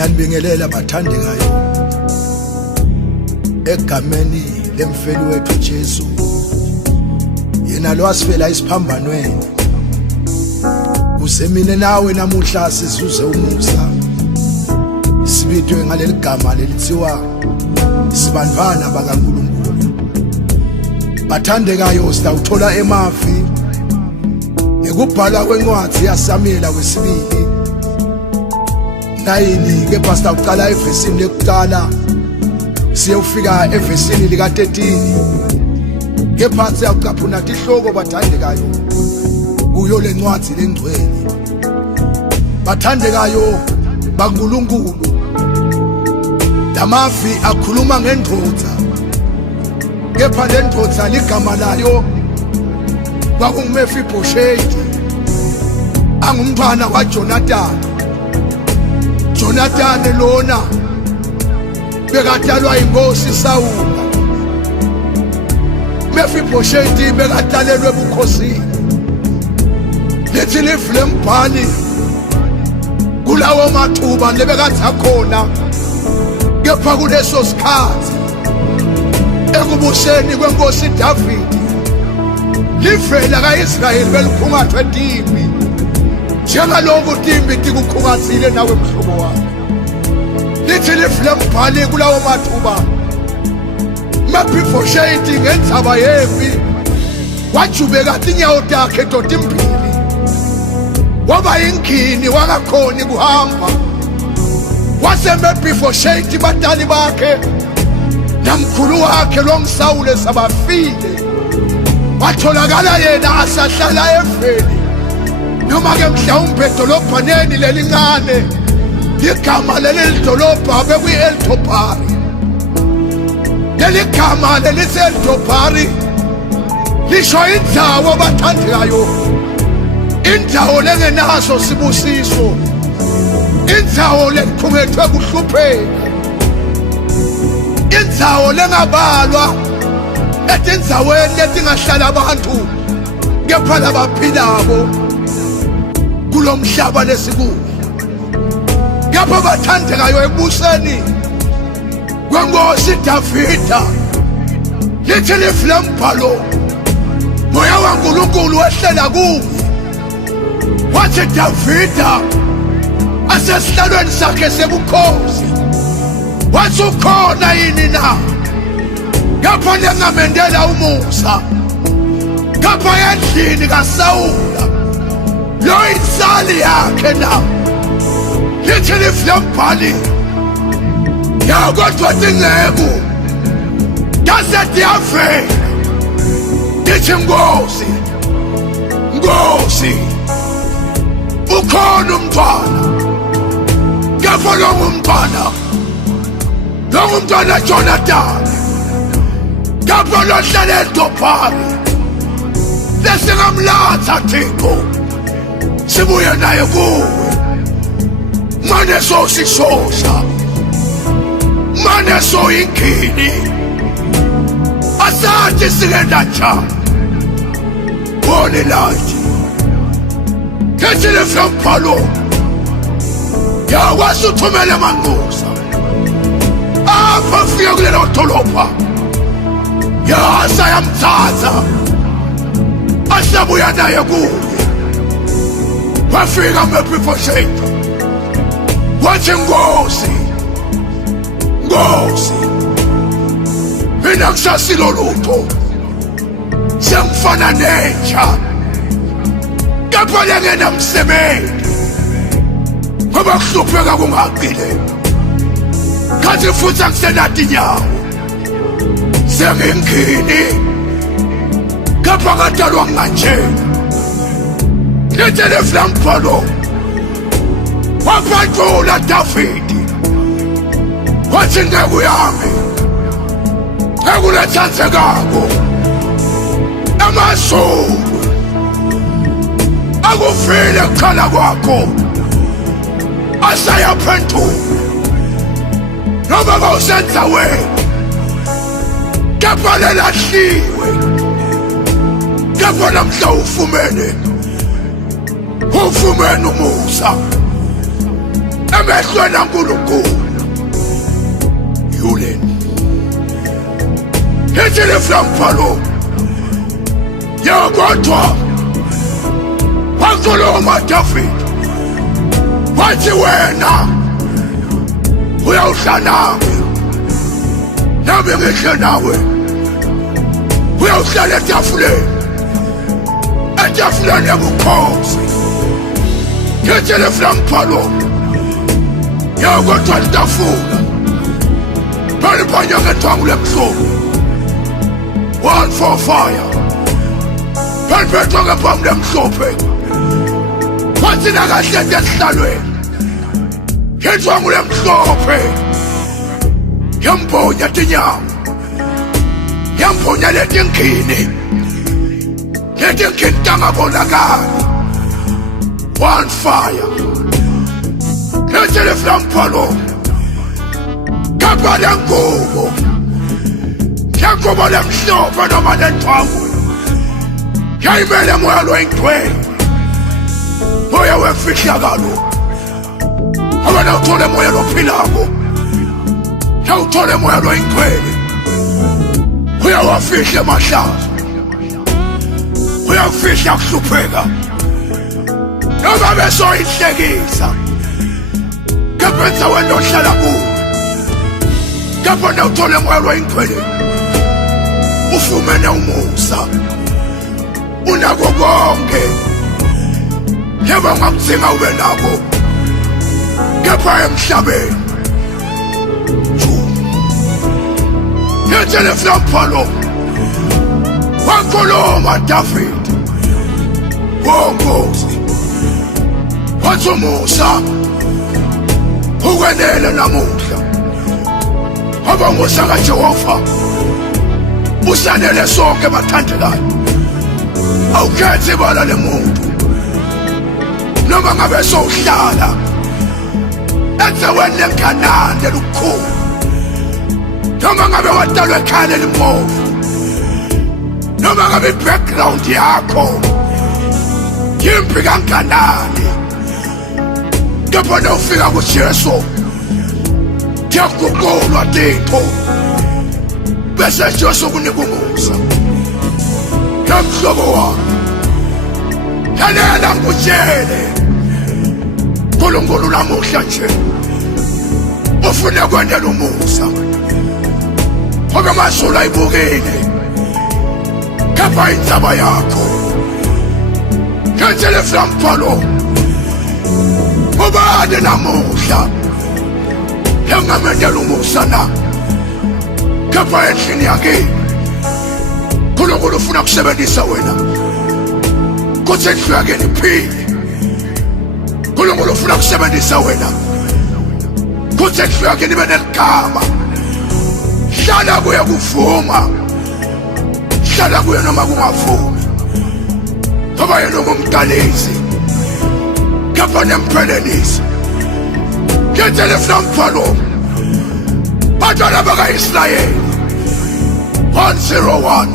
Yanibingelela bathandekayo egameni lemfeli wethu Jesu, yena lo asifela isiphambanweni. Kusemine nawe namuhla sizuze umusa, sibitwe ngaleli gama lelithiwa sibandvana bakaNkulunkulu. Bathandekayo sitawuthola emavi ngekubhalwa kwencwadi yaSamuela wesibili 9 kepha sitawuqala evesini lekuqala siyofika evesini lika 13 kepha siyaqaphuna ihloko bathandekayo kuyo lencwadi lengcwele. Bathandekayo baNkulunkulu, lamavi akhuluma ngendvodza, kepha lendvodza ligama layo kwakunguMefibhoshethi, angumntwana waJonathani. Jonathani lona bekatalwa inkosi Sawula, Mefibhoshethi bekatalelwe bukhosini. Lethi livule mbhali kulawo mathuba lebekathi akhona, kepha kuleso sikhathi ekubuseni kwenkosi Davidi livela kaIsrayeli belikhungathwe timbi njengalokhu timbi tikukhungathile nawe mhlobo wami. Lithi livule mbhali kulawo mathuba Mefibhoshethi ngendzaba yempi wajubeka tinyawo takhe totimbili, waba yingini wakakhoni kuhamba. Wase Mefibhoshethi batali bakhe namkhulu wakhe lomsawule sabafile, watholakala yena asahlala eveni, noma ke mhlawumbe edolobhaneni lelincane. Igama leli dolobha bekuyi-Eltobhari. Leli gama lelise-Eltobhari lisho indzawo bathandekayo, indzawo lengenaso sibusiso, indzawo lekhungethwe kuhlupheka, indzawo lengabalwa etindzaweni letingahlala abantu kepha labaphilako kulo mhlaba lesikuwo. Kepha bathandekayo ebuseni kwenkosi Davida lithi livule mbhalo moya waNkulunkulu wehlela kuye, wathi Davida asesihlalweni sakhe sebukhosi wathi ukhona yini na, kepha lengamendela umusa, kepha endlini kaSawula lo insali yakhe na. Lithi livule mbhali kodwa tingeko kasethi yavela, lithi Nkosi, Nkosi, ukhona umntwana, kepha lo ngumntwana Jonathani, kepha lo hlala eDobhari. Lesingamlatha Thixo sibuye naye kuwe, mane sosishosha, mane soyingini, asathi singenda njani bone lathi. Lithi livule mbhalo yakwazi uthumela amanxusa apha fika kulelo dolobha, sayamthatha asabuya naye kuye. Wafika Mefibhoshethi wathi Nkosi, Nkosi, mina ngisasilo lutho, sengifana nenja, kepha lengenamsebenzi ngoba kuhlupheka kungaqile, khathi futhi angisenatinyawo, sengingini kepha ngadalwa nganje. Lithi livule mbhalo waphendula Davidi wathi nceku yami ekulethandzekako emazulu akuvile kukhala kwakho asayaphendula, noma kawusenzaweni kepha lelahliwe, kepha namhla ufumene umusa, emehlweni kaNkulunkulu. Yuleni lithi leflampalo yakodwa wakhuluma David wathi wena uyawuhlala nami nami ngihle nawe, uyawuhlala etafuleni yobukhosi. Lithi leflampalo yakodwa litafula baliphanya ngethwangu lemhlophe, one for fire balibethwa ngephambi lemhlophe. Wathi nakahlete esihlalweni ngethwangu lemhlophe yamponya tinyawo, yamponya letinkini tangabonakali. One fire. Lithi leflampalo kabale ngubo lemhlophe noma lethwangu yayimele moya loyingcwele, moya wefihlakalo. Abana uthole moya lophilako, yawuthole moya loyingcwele, uyawafihla emahlazo, uyafihla kuhlupheka noma besoyihlekisa. Kepha wena ohlala kuwo, kepha uthole moya loyingcwele, ufumene umusa unako konke yeba ngakudzinga ube nako kepha emhlabeni. Lithi leflampalo wakhuluma David wonkosi wathi umusa ukwenele namuhla, ngoba umusa kaJehova usanele sonke bathandekayo. Awukhethi ibala lemuntu noma ngabe sowuhlala endaweni leNkanani elukhulu, noma ngabe wadalwa ekhaya elimpofu, noma ngabe i-background yakho yimbi kanganani, kepha nawufika kuJesu kuyaguqulwa tinto bese Jesu kunika umusa. Mhlobo wami, lalela ngikutshele, uNkulunkulu namuhla nje ufuna kwendela umusa, ngoba amazulu ayibukile kepha indzaba yakho. Lithi leflampalo ubani namuhla yangamendela umusa na, kepha endlini yakini uNkulunkulu ufuna kusebenzisa wena kuthi endlu yakini iphile. uNkulunkulu ufuna kusebenzisa wena kuthi endlu yakini ibe neligama. Hlala kuye kuvuma, hlala kuye noma kungavumi, ngoba yena ungumqalisi kepha nemphelelisi. Lithi leflampalo bantwana baka-Israyeli 101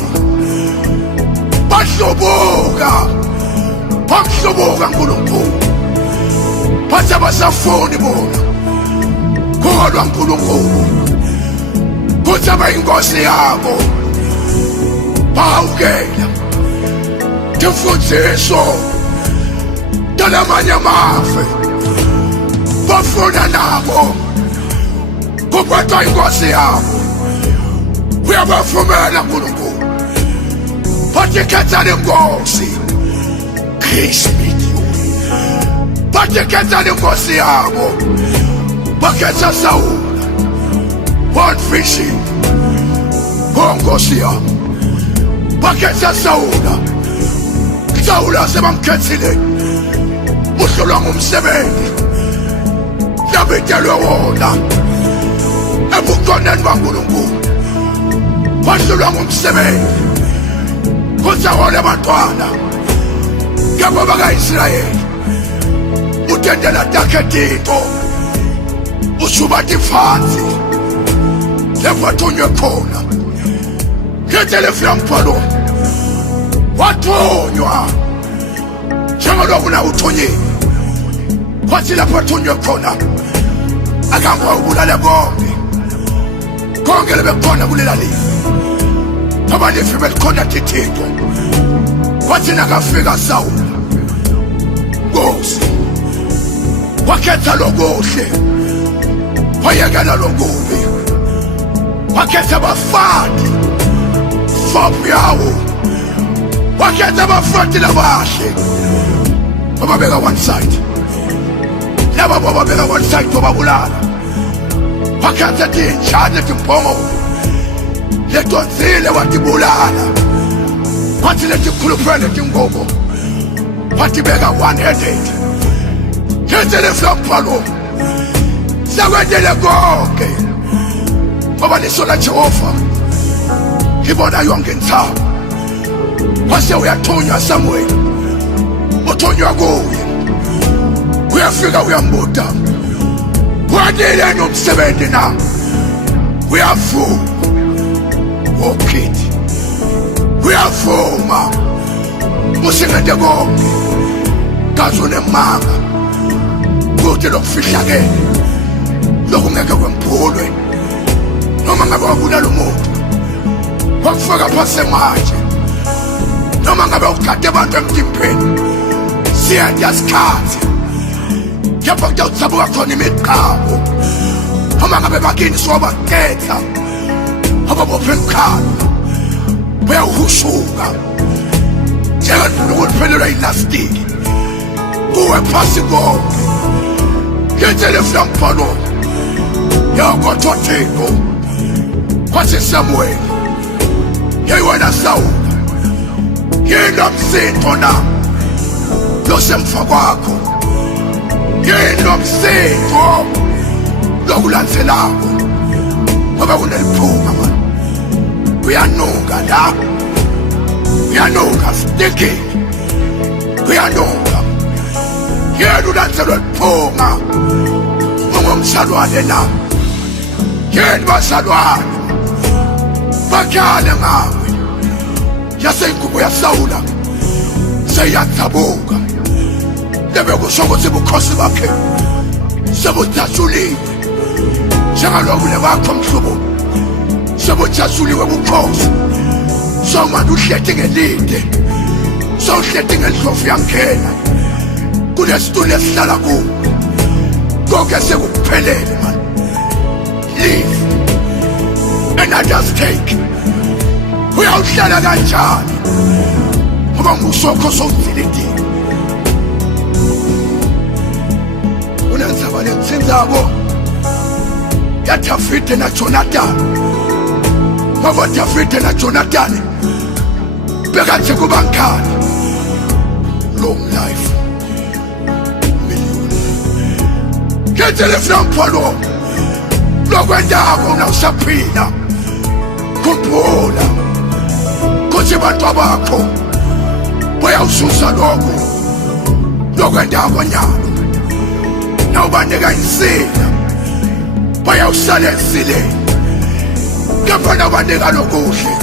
bahloboka uNkulunkulu, bathi abasafuni bona kuholwa uNkulunkulu, kuthi abayinkosi yabo bahawukela timfundiso talamanye amave, bafuna nabo kuphatha inkosi yabo. Uyabavumela uNkulunkulu, bathi khetha lenkosi Kristu, bathi khetha lenkosi yabo, bakhetha Sawula one vision nkosi yabo, bakhetha Sawula sebamkhethile uhlolwa ngumsebenzi labetelwe wona ebukhoneni baNkulunkulu, bahlolwa ngumsebenzi kuthi ahole abantwana ngabo baka-Israyeli. Utendela takhe tinto ushubathi phansi lapho athunywe khona. Lithi leflampalo wathunywa njengaloku na uthunyiwe, kwathi lapho athunywe khona akamba ubulale konke lebekhona kulela lifa. Abalifi belikhona thithithwa kwathi nakafika Sawule Nkosi wakhetha lokuhle wayekela lokubi, wakhetha abafati fobu yawo, wakhetha abafati labahle bababeka one side, laba bababeka one side bababulala. Wakhetha tinjane timbongo letonzile watibulala, wathi letikhuluphele tingogo watibeka one-headed. Khethele flampalo sakwendele konke ngoba liso laJehova libona yonke intaba. Wase uyathunywa Samuel, uthunywa kuye, uyafika uyambuda wadile nomsebenzi na uyavuma wokithi, uyavuma musingende konke kazune manga kuthi lokufihlakele lokungeke kwemphulwe noma ngabe wabulala umuntu wakufaka phasi manje, noma ngabe ukade abantu emtimbeni siyanda sikhathi kepha kutawutsabuka khona imiqabo, noma ngabe bakini siwabakhetha ababophe emkhalo uyawuhushuka njengalokuphelelwa yilastiki kuwe phasi konke. Khethele flampalo yakotho Thixo kwathi Samuel yewena Sawule yini msitho na losemfa kwakho, yini msitho lokulandzelako ngoba kuneliphunga manje. Uyanuka la, uyanuka sticky, uyanuka yena ulandzelwe liphunga ungumsalwane na, yena basalwane bakhale ngawe. Yasengubo yaSawula seyadzabuka, lebekusho ukuthi bukhosi bakhe sebujatsuliwe njengalobule bakho mhlobo, sebujatsuliwe bukhosi. Somanje uhleti ngelinde, sowuhleti ngelidlovu yangena kulesitulo esihlala kuwo, konke sekuphelele man. Leave and I just take. Uyawuhlala kanjani ngoba ngusokho sowuzilindile. Unenzaba lensenzabo ya Davide na Jonathan, ngoba Davide na Jonathan bekathi kubankani long life million. Khethele flampalo lokwendako unawusaphila, khumbula kuthi bantu bakho bayawususa lokho lokwendako nyalo, nawubanika insila bayawusala ensileni, kepha nabanika lokuhle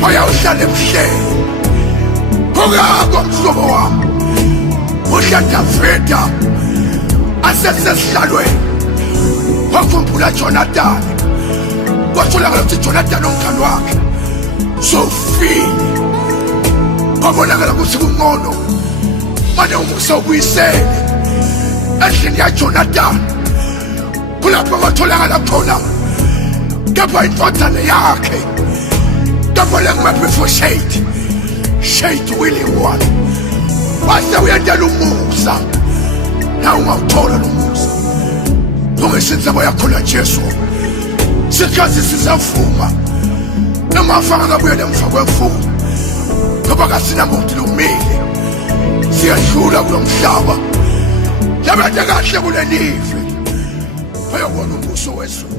bayawuhlala ebuhleni. Kungako mhlobo wami uDavide asesesihlalweni wakhumbula Jonathan, kwatholakala ukuthi Jonathan umkhalo wakhe sofile, kwabonakala ukuthi kungcono manje umusa ubuyisele endlini yaJonathan, kulapho kwatholakala khona kepha indodana yakhe kepha lengumaphefo shade willing one. Wase uyendela umusa na ungawuthola lo musa ungesenzaba yakhona Jesu sikhathi sizavuma noma afaka kabuyele emva kwemfundo ngoba kasinamuntu lomile siyadlula kulomhlaba labade kahle kulelive bayabona umbuso wezulu.